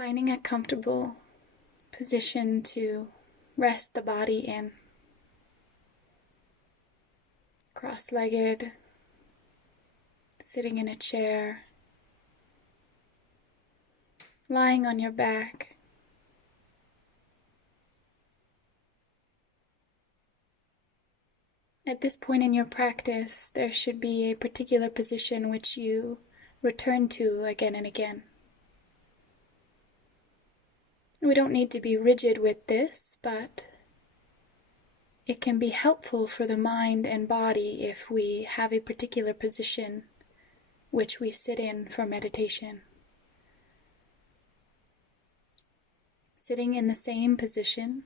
Finding a comfortable position to rest the body in. Cross-legged, sitting in a chair, lying on your back. At this point in your practice, there should be a particular position which you return to again and again. We don't need to be rigid with this, but it can be helpful for the mind and body if we have a particular position which we sit in for meditation. Sitting in the same position,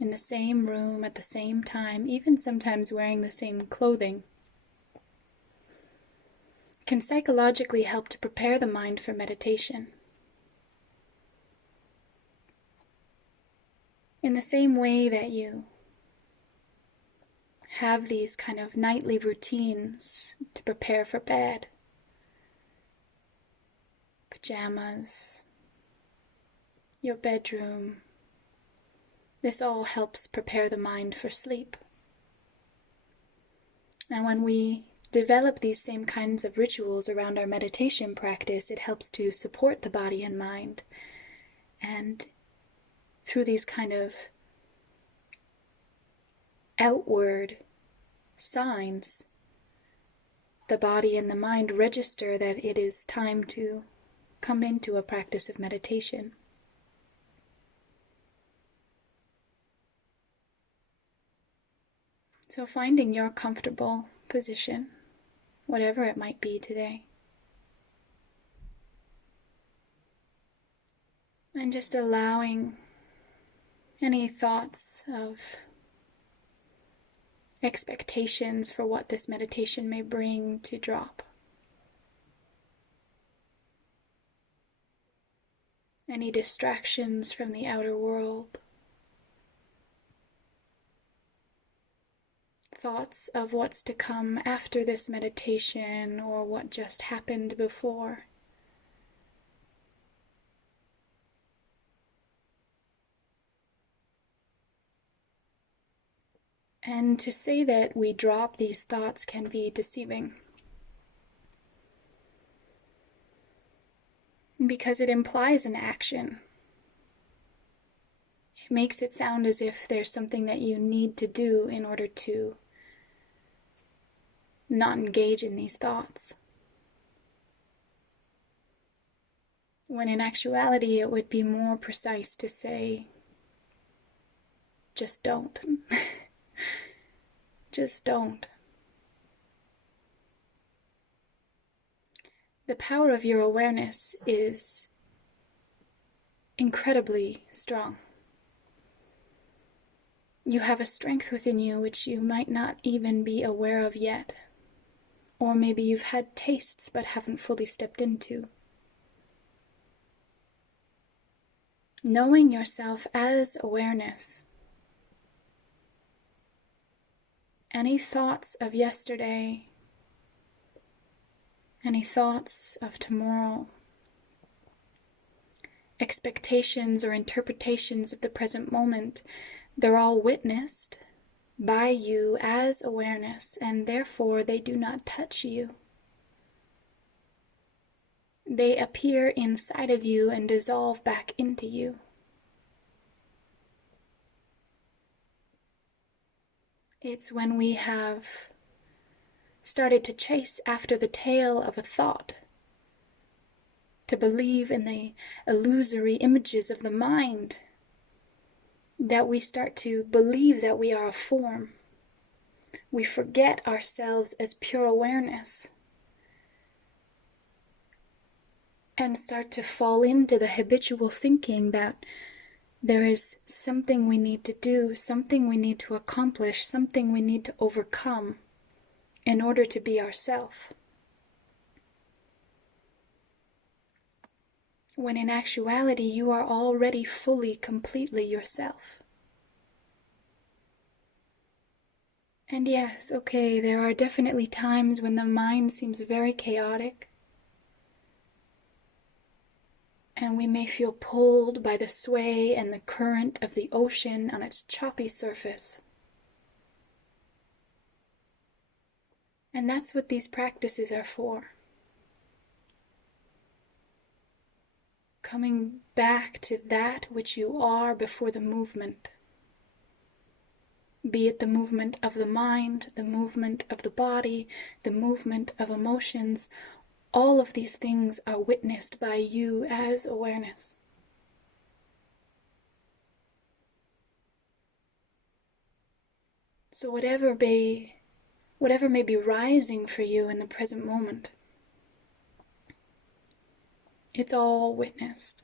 in the same room at the same time, even sometimes wearing the same clothing, can psychologically help to prepare the mind for meditation. In the same way that you have these kind of nightly routines to prepare for bed, pajamas, your bedroom, this all helps prepare the mind for sleep. And when we develop these same kinds of rituals around our meditation practice, it helps to support the body and mind. And through these kind of outward signs, the body and the mind register that it is time to come into a practice of meditation. So finding your comfortable position, whatever it might be today. And just allowing any thoughts of expectations for what this meditation may bring to drop. Any distractions from the outer world. Thoughts of what's to come after this meditation or what just happened before. And to say that we drop these thoughts can be deceiving, because it implies an action. It makes it sound as if there's something that you need to do in order to not engage in these thoughts. When in actuality it would be more precise to say, just don't. Just don't. The power of your awareness is incredibly strong. You have a strength within you which you might not even be aware of yet. Or maybe you've had tastes but haven't fully stepped into. Knowing yourself as awareness. Any thoughts of yesterday, any thoughts of tomorrow, expectations or interpretations of the present moment, they're all witnessed by you as awareness, and therefore they do not touch you. They appear inside of you and dissolve back into you. It's when we have started to chase after the tail of a thought, to believe in the illusory images of the mind, that we start to believe that we are a form. We forget ourselves as pure awareness and start to fall into the habitual thinking that there is something we need to do, something we need to accomplish, something we need to overcome in order to be ourself. When in actuality, you are already fully, completely yourself. And yes, okay, there are definitely times when the mind seems very chaotic And we may feel pulled by the sway and the current of the ocean on its choppy surface. And that's what these practices are for. Coming back to that which you are before the movement. Be it the movement of the mind, the movement of the body, the movement of emotions, all of these things are witnessed by you as awareness. So whatever may be rising for you in the present moment, it's all witnessed.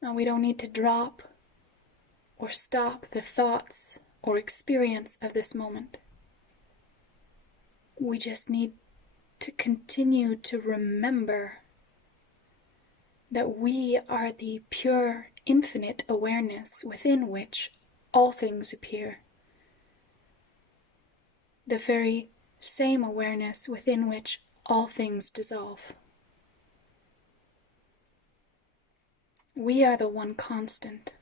Now we don't need to drop or stop the thoughts or experience of this moment. We just need to continue to remember that we are the pure, infinite awareness within which all things appear. The very same awareness within which all things dissolve. We are the one constant,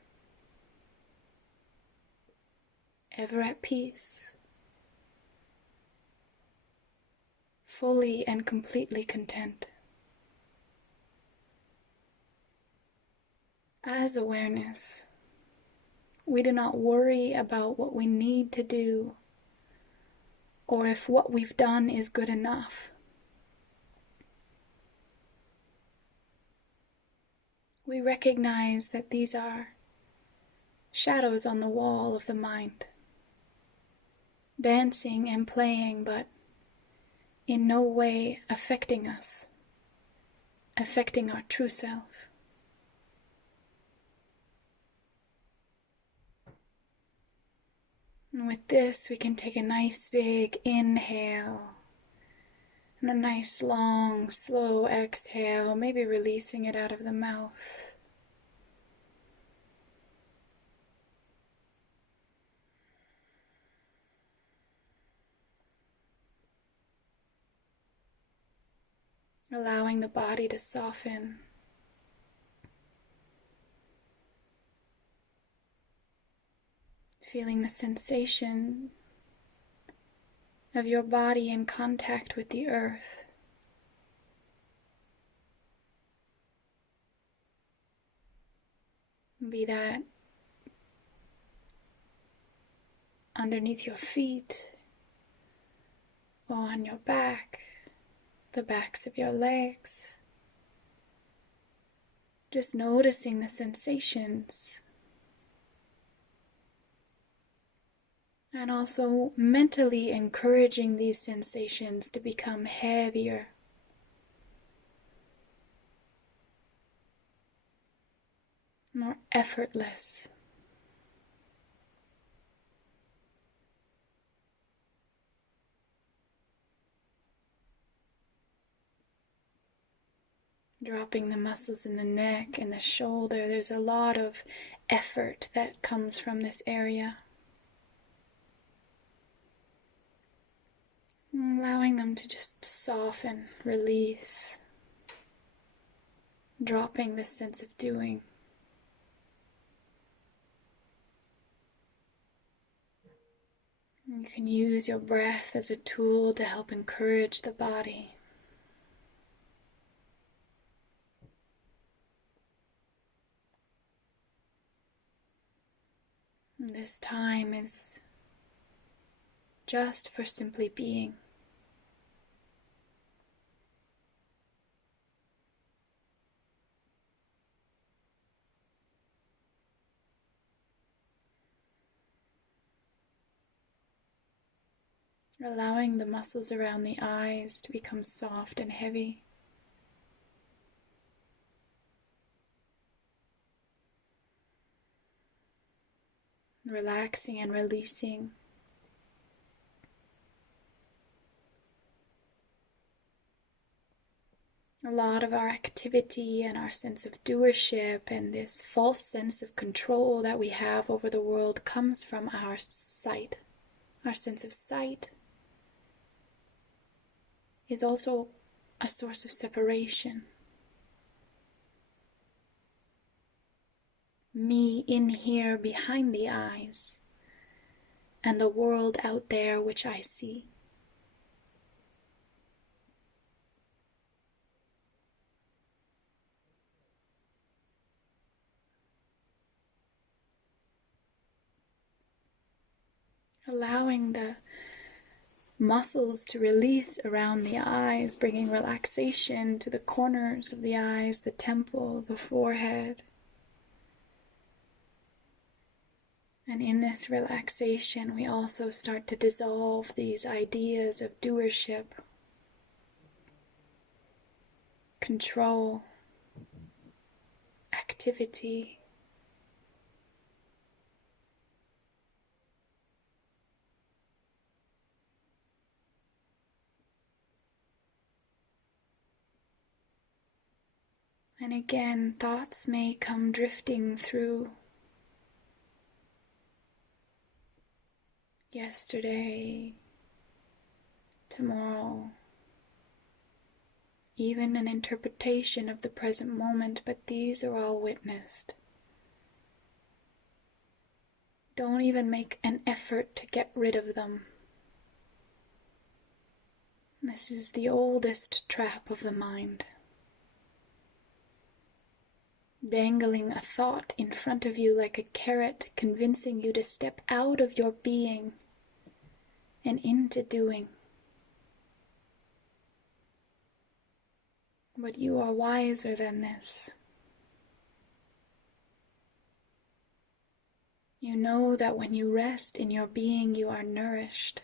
ever at peace, fully and completely content. As awareness, we do not worry about what we need to do or if what we've done is good enough. We recognize that these are shadows on the wall of the mind, dancing and playing, but in no way affecting us, affecting our true self. And with this, we can take a nice big inhale and a nice long, slow exhale, maybe releasing it out of the mouth. Allowing the body to soften. Feeling the sensation of your body in contact with the earth. Be that underneath your feet or on your back, the backs of your legs. Just noticing the sensations. And also mentally encouraging these sensations to become heavier. More effortless. Dropping the muscles in the neck and the shoulder. There's a lot of effort that comes from this area. Allowing them to just soften, release, dropping this sense of doing. You can use your breath as a tool to help encourage the body. And this time is just for simply being. Allowing the muscles around the eyes to become soft and heavy. Relaxing and releasing. A lot of our activity and our sense of doership and this false sense of control that we have over the world comes from our sight. Our sense of sight is also a source of separation. Me in here behind the eyes, and the world out there which I see. Allowing the muscles to release around the eyes, bringing relaxation to the corners of the eyes, the temple, the forehead. And in this relaxation, we also start to dissolve these ideas of doership, control, activity. And again, thoughts may come drifting through. Yesterday, tomorrow, even an interpretation of the present moment, but these are all witnessed. Don't even make an effort to get rid of them. This is the oldest trap of the mind. Dangling a thought in front of you like a carrot, convincing you to step out of your being and into doing. But you are wiser than this. You know that when you rest in your being, you are nourished.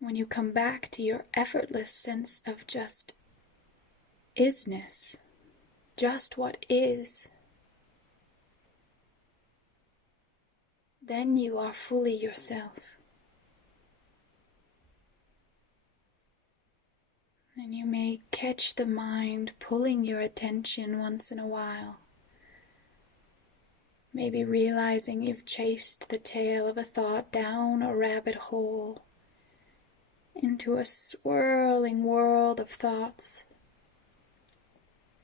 When you come back to your effortless sense of just isness, just what is, then you are fully yourself. And you may catch the mind pulling your attention once in a while. Maybe realizing you've chased the tail of a thought down a rabbit hole into a swirling world of thoughts.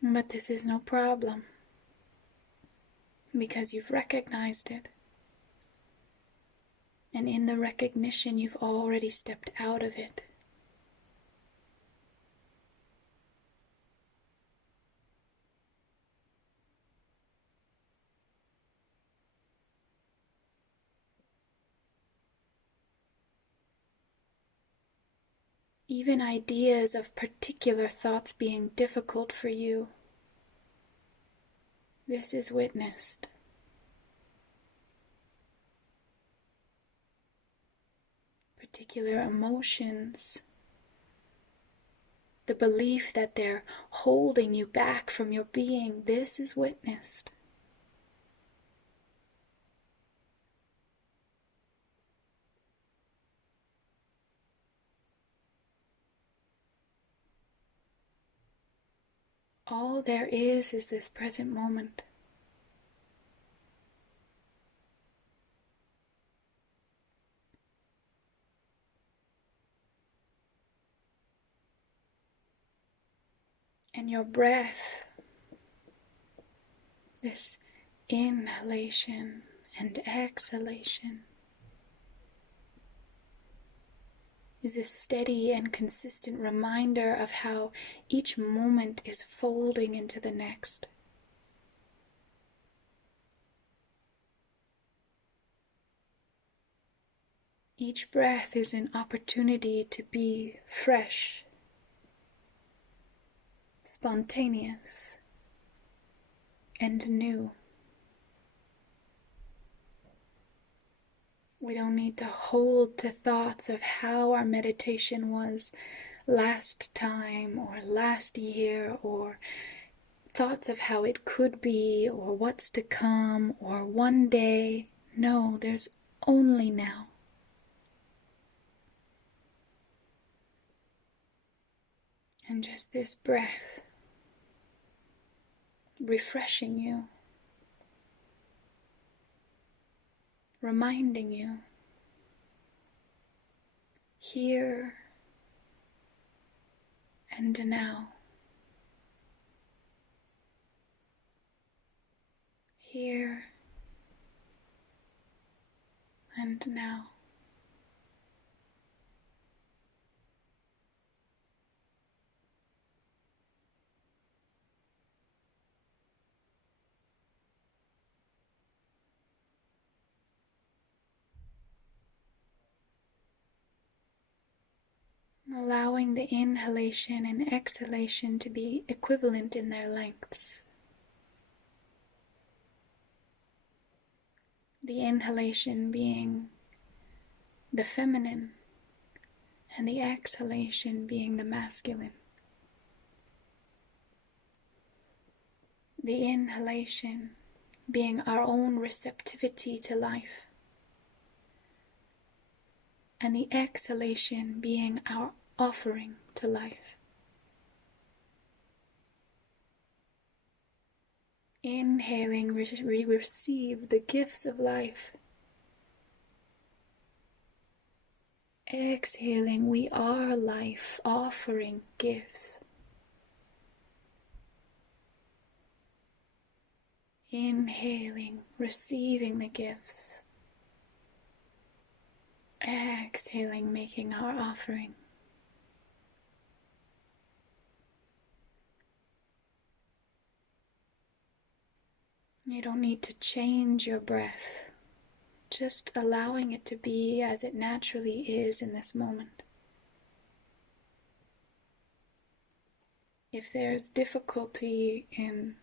But this is no problem, because you've recognized it. And in the recognition, you've already stepped out of it. Even ideas of particular thoughts being difficult for you, this is witnessed. Particular emotions, the belief that they're holding you back from your being, this is witnessed. All there is this present moment. And your breath, this inhalation and exhalation, is a steady and consistent reminder of how each moment is folding into the next. Each breath is an opportunity to be fresh, spontaneous, and new. We don't need to hold to thoughts of how our meditation was last time or last year, or thoughts of how it could be or what's to come or one day. No, there's only now. And just this breath refreshing you, reminding you here and now. Here and now. Allowing the inhalation and exhalation to be equivalent in their lengths. The inhalation being the feminine and the exhalation being the masculine. The inhalation being our own receptivity to life, and the exhalation being our offering to life. Inhaling, we receive the gifts of life. Exhaling, we are life, offering gifts. Inhaling, receiving the gifts. Exhaling, making our offering. You don't need to change your breath, just allowing it to be as it naturally is in this moment. If there's difficulty in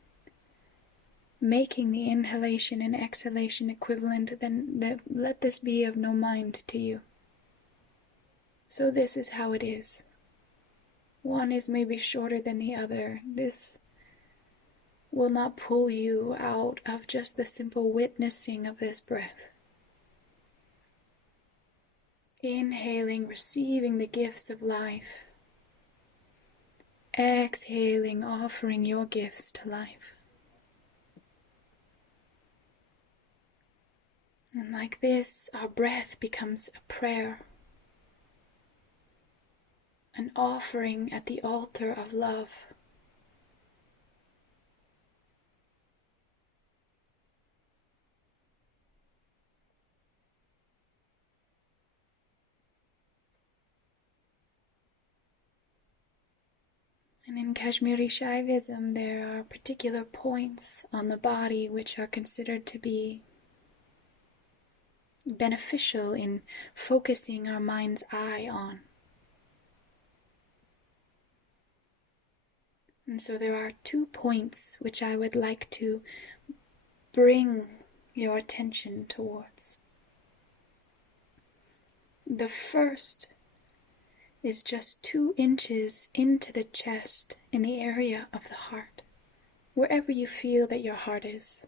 making the inhalation and exhalation equivalent, then let this be of no mind to you. So this is how it is. One is maybe shorter than the other. This will not pull you out of just the simple witnessing of this breath. Inhaling, receiving the gifts of life. Exhaling, offering your gifts to life. And like this, our breath becomes a prayer, an offering at the altar of love. And in Kashmiri Shaivism, there are particular points on the body which are considered to be beneficial in focusing our mind's eye on. And so there are 2 points which I would like to bring your attention towards. The first is just 2 inches into the chest in the area of the heart, wherever you feel that your heart is.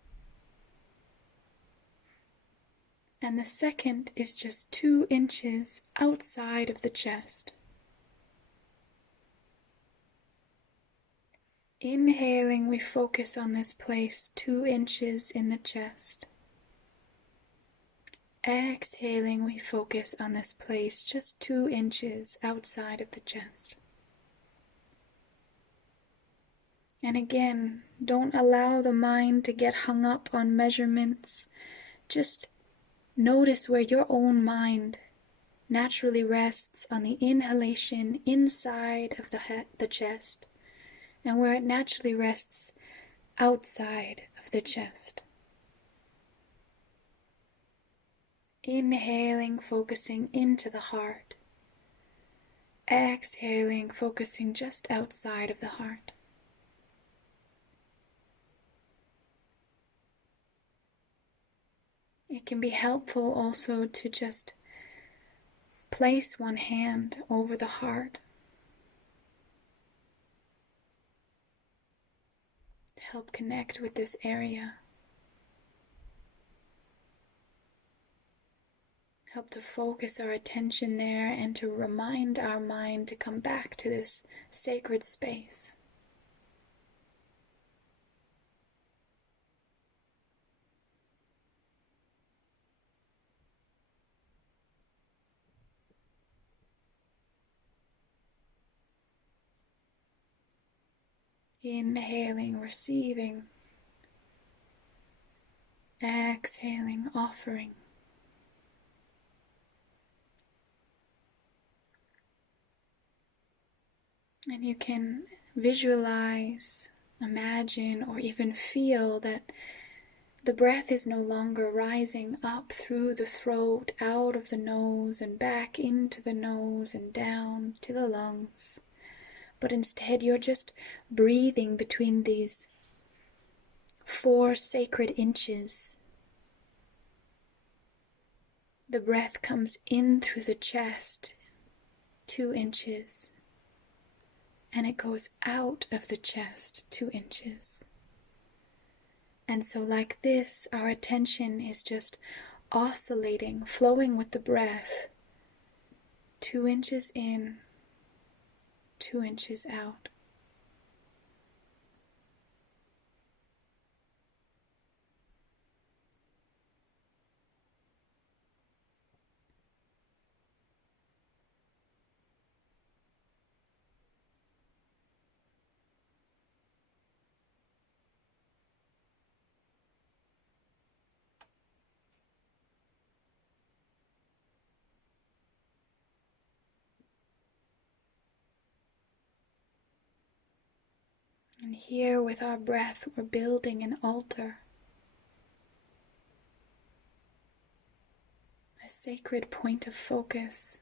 And the second is just 2 inches outside of the chest. Inhaling, we focus on this place 2 inches in the chest. Exhaling, we focus on this place just 2 inches outside of the chest. And again, don't allow the mind to get hung up on measurements. Just notice where your own mind naturally rests on the inhalation inside of the chest, and where it naturally rests outside of the chest. Inhaling, focusing into the heart. Exhaling, focusing just outside of the heart. It can be helpful also to just place one hand over the heart to help connect with this area. Help to focus our attention there and to remind our mind to come back to this sacred space. Inhaling, receiving. Exhaling, offering. And you can visualize, imagine, or even feel that the breath is no longer rising up through the throat, out of the nose, and back into the nose and down to the lungs. But instead, you're just breathing between these 4 sacred inches. The breath comes in through the chest, 2 inches, and it goes out of the chest 2 inches. And so like this, our attention is just oscillating, flowing with the breath, 2 inches in, 2 inches out. And here with our breath, we're building an altar, a sacred point of focus.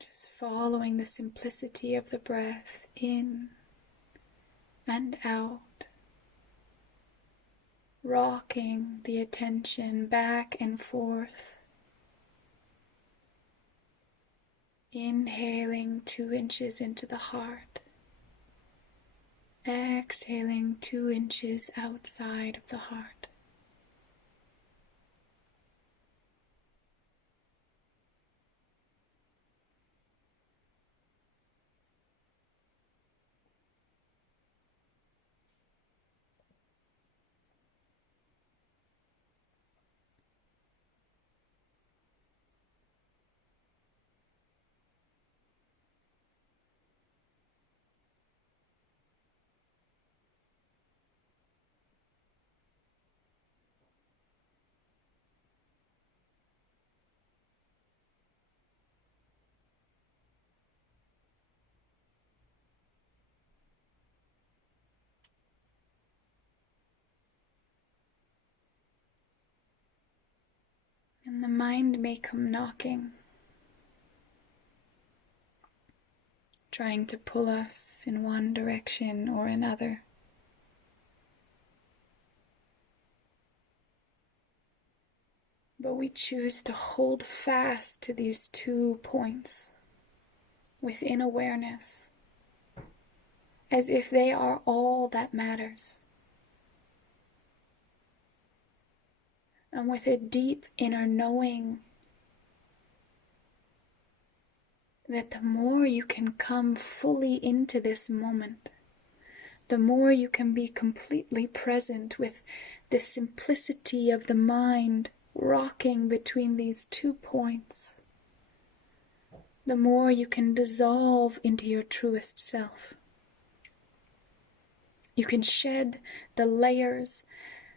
Just following the simplicity of the breath in and out, rocking the attention back and forth. Inhaling 2 inches into the heart, exhaling 2 inches outside of the heart. And the mind may come knocking, trying to pull us in one direction or another. But we choose to hold fast to these 2 points within awareness, as if they are all that matters. And with a deep inner knowing that the more you can come fully into this moment, the more you can be completely present with the simplicity of the mind rocking between these 2 points, the more you can dissolve into your truest self. You can shed the layers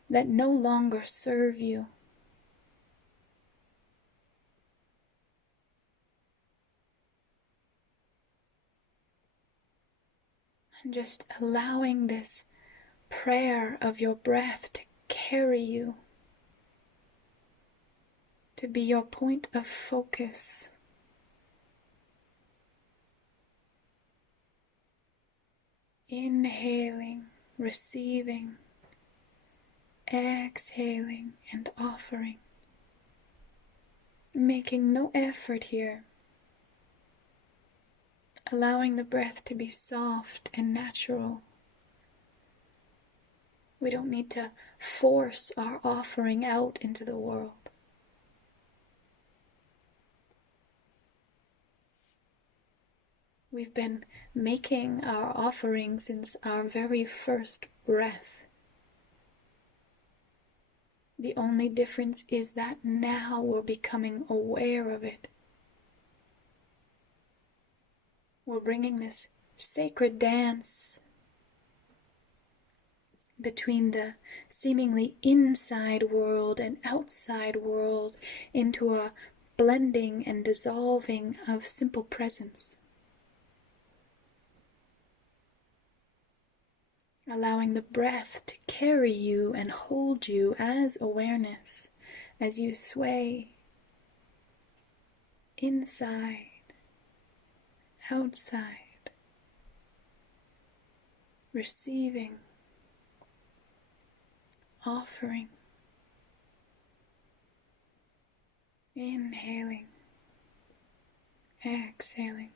that no longer serve you. And just allowing this prayer of your breath to carry you, to be your point of focus. Inhaling, receiving, exhaling, and offering. Making no effort here. Allowing the breath to be soft and natural. We don't need to force our offering out into the world. We've been making our offering since our very first breath. The only difference is that now we're becoming aware of it. We're bringing this sacred dance between the seemingly inside world and outside world into a blending and dissolving of simple presence. Allowing the breath to carry you and hold you as awareness as you sway inside, outside, receiving, offering, inhaling, exhaling.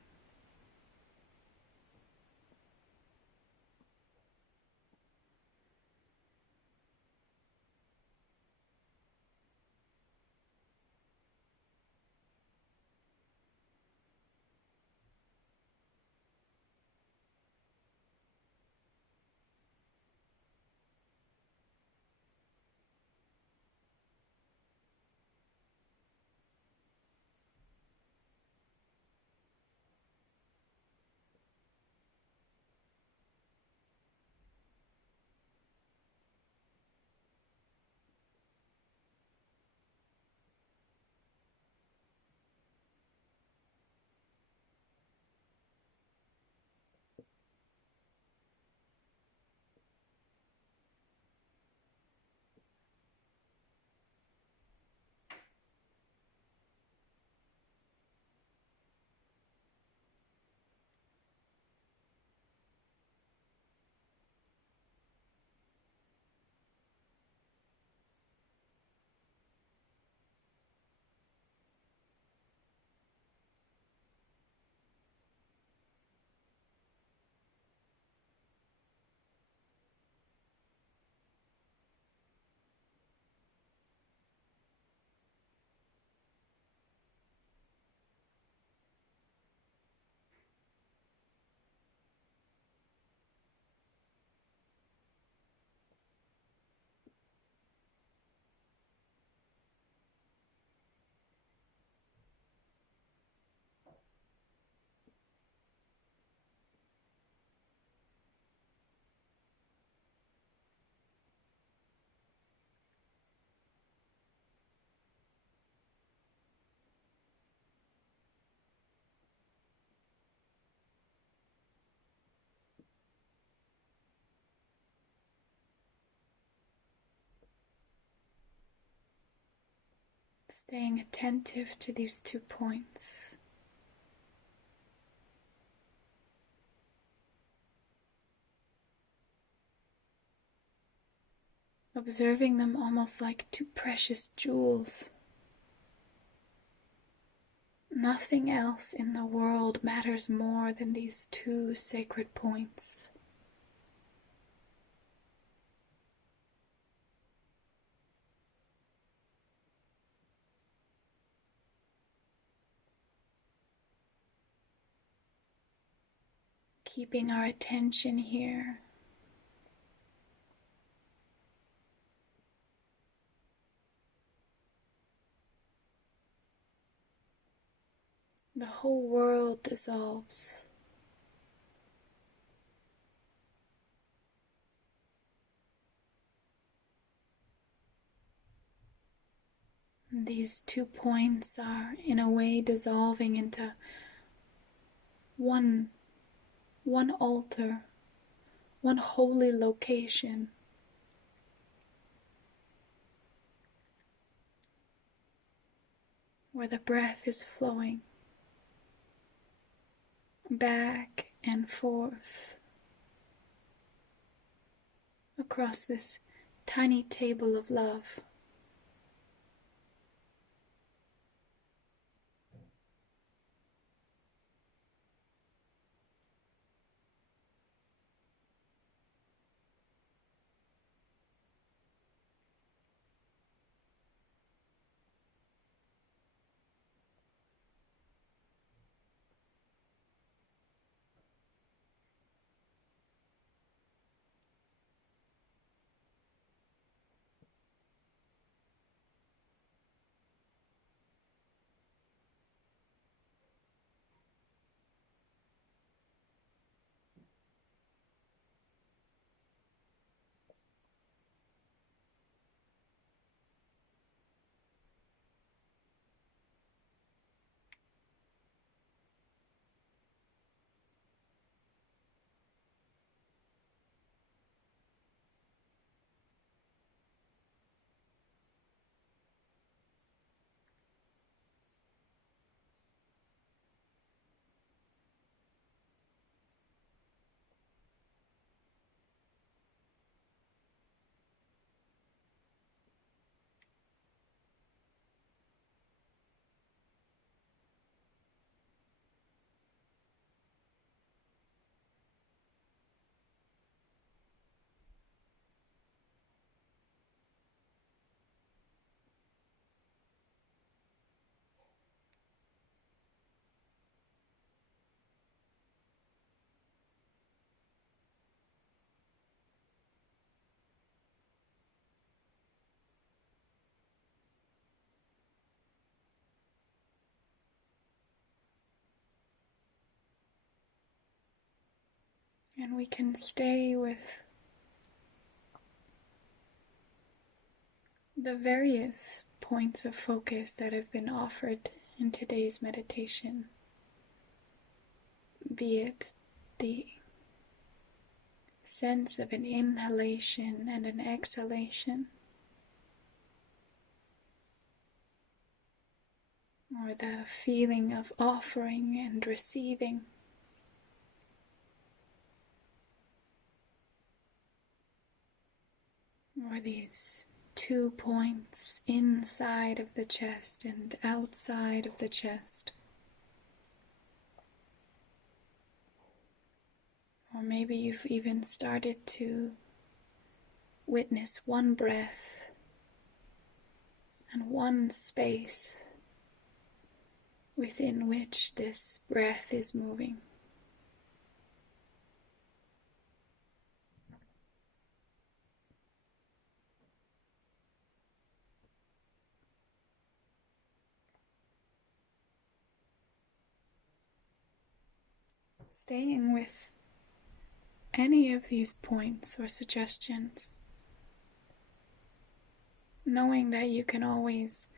Staying attentive to these 2 points. Observing them almost like 2 precious jewels. Nothing else in the world matters more than these 2 sacred points. Keeping our attention here. The whole world dissolves. These 2 points are in a way dissolving into one altar, one holy location. Where the breath is flowing back and forth across this tiny table of love. And we can stay with the various points of focus that have been offered in today's meditation, be it the sense of an inhalation and an exhalation, or the feeling of offering and receiving, or these 2 points inside of the chest and outside of the chest. Or maybe you've even started to witness one breath and one space within which this breath is moving. Staying with any of these points or suggestions, knowing that you can always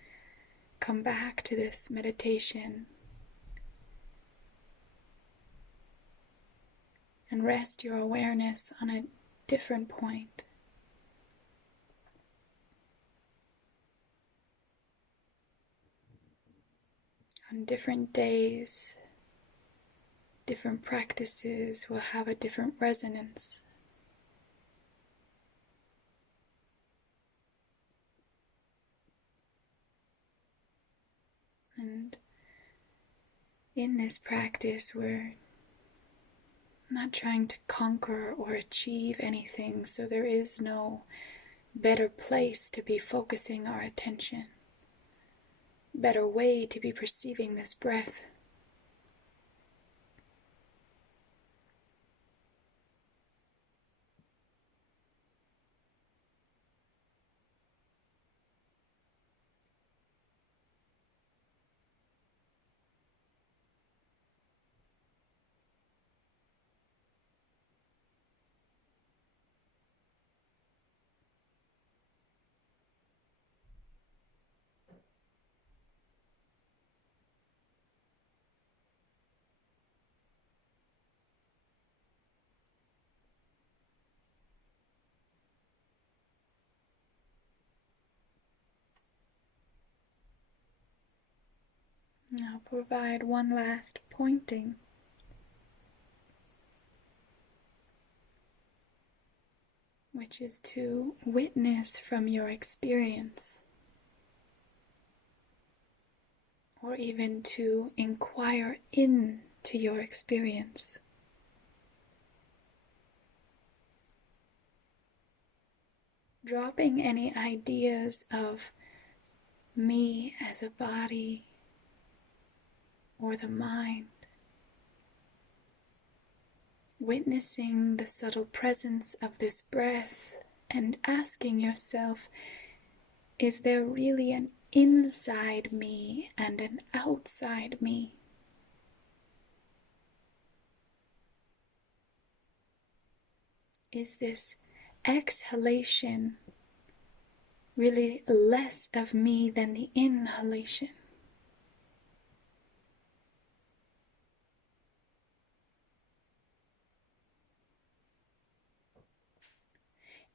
come back to this meditation and rest your awareness on a different point. On different days, different practices will have a different resonance. And in this practice, we're not trying to conquer or achieve anything, so there is no better place to be focusing our attention, better way to be perceiving this breath. I'll provide one last pointing, which is to witness from your experience, or even to inquire into your experience. Dropping any ideas of me as a body or the mind. Witnessing the subtle presence of this breath and asking yourself, is there really an inside me and an outside me? Is this exhalation really less of me than the inhalation?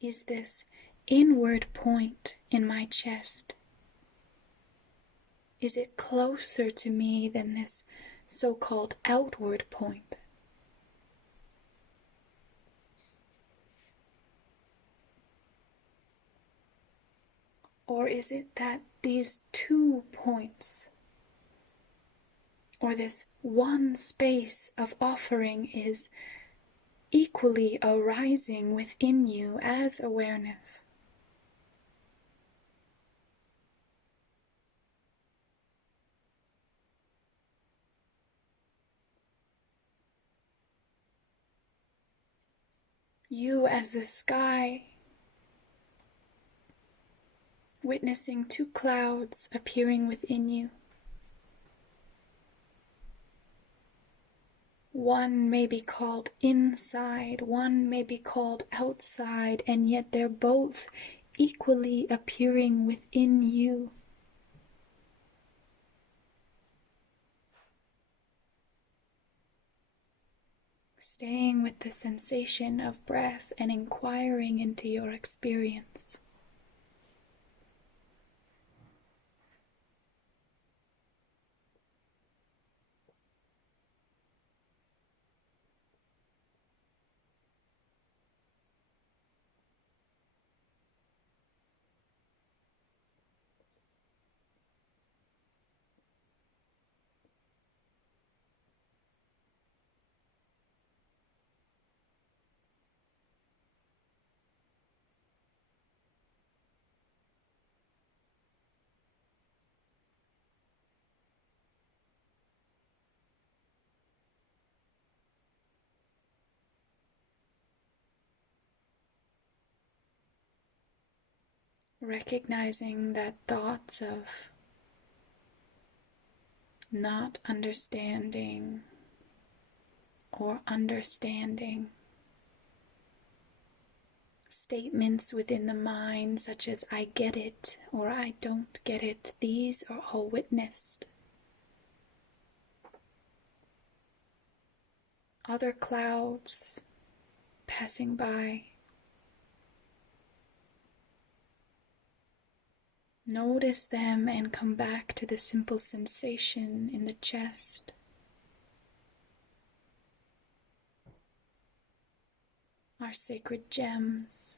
Is this inward point in my chest, is it closer to me than this so-called outward point? Or is it that these 2 points, or this one space of offering, is equally arising within you as awareness? You as the sky, witnessing 2 clouds appearing within you. One may be called inside, one may be called outside, and yet they're both equally appearing within you. Staying with the sensation of breath and inquiring into your experience. Recognizing that thoughts of not understanding or understanding, statements within the mind such as I get it or I don't get it, these are all witnessed. Other clouds passing by. Notice them and come back to the simple sensation in the chest. Our sacred gems.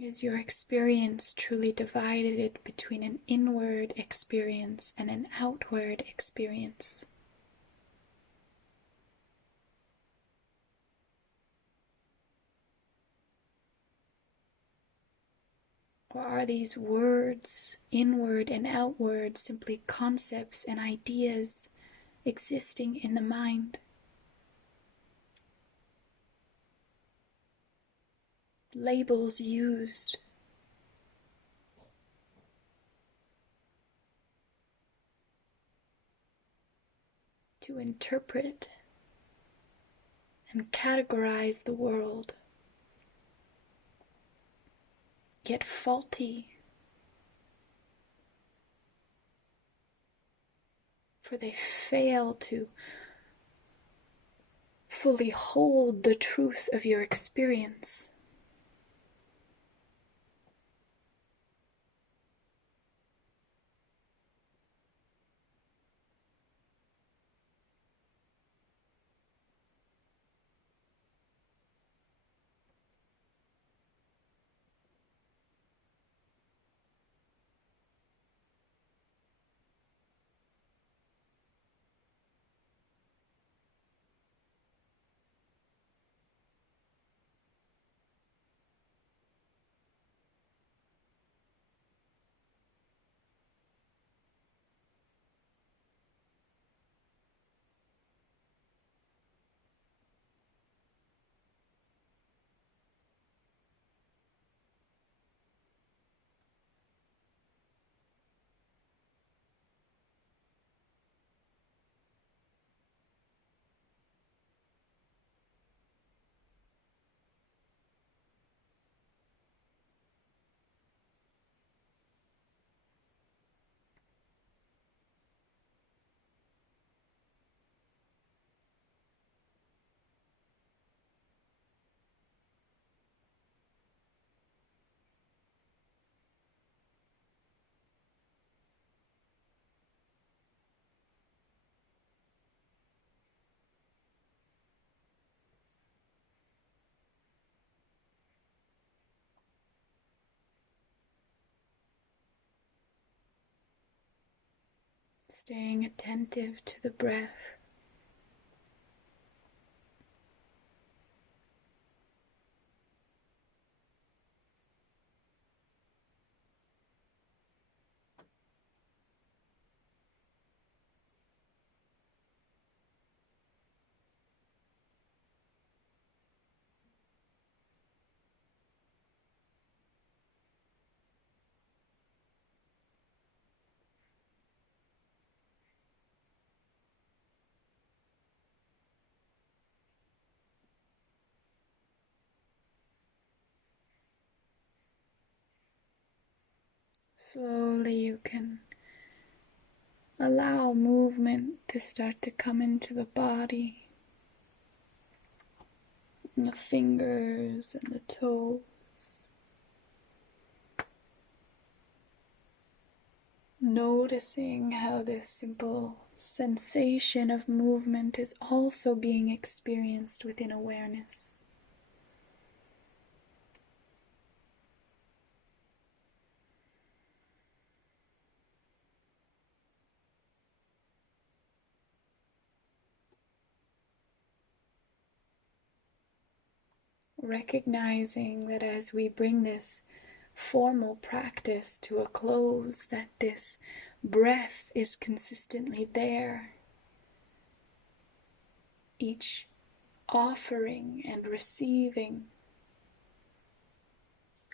Is your experience truly divided between an inward experience and an outward experience? Or are these words, inward and outward, simply concepts and ideas existing in the mind? Labels used to interpret and categorize the world, yet faulty, for they fail to fully hold the truth of your experience. Staying attentive to the breath. Slowly you can allow movement to start to come into the body, and the fingers and the toes. Noticing how this simple sensation of movement is also being experienced within awareness. Recognizing that as we bring this formal practice to a close, that this breath is consistently there. Each offering and receiving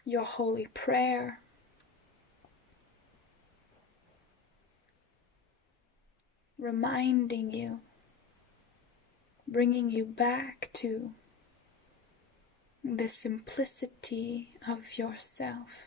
your holy prayer, reminding you, bringing you back to the simplicity of yourself.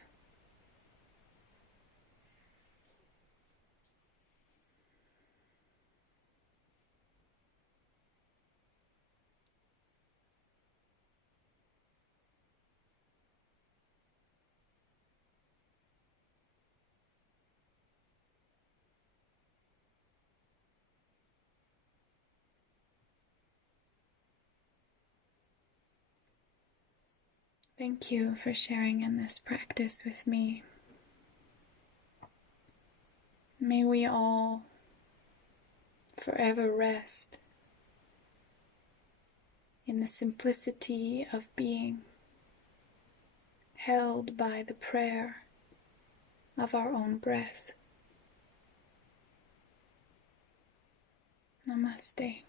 Thank you for sharing in this practice with me. May we all forever rest in the simplicity of being held by the prayer of our own breath. Namaste.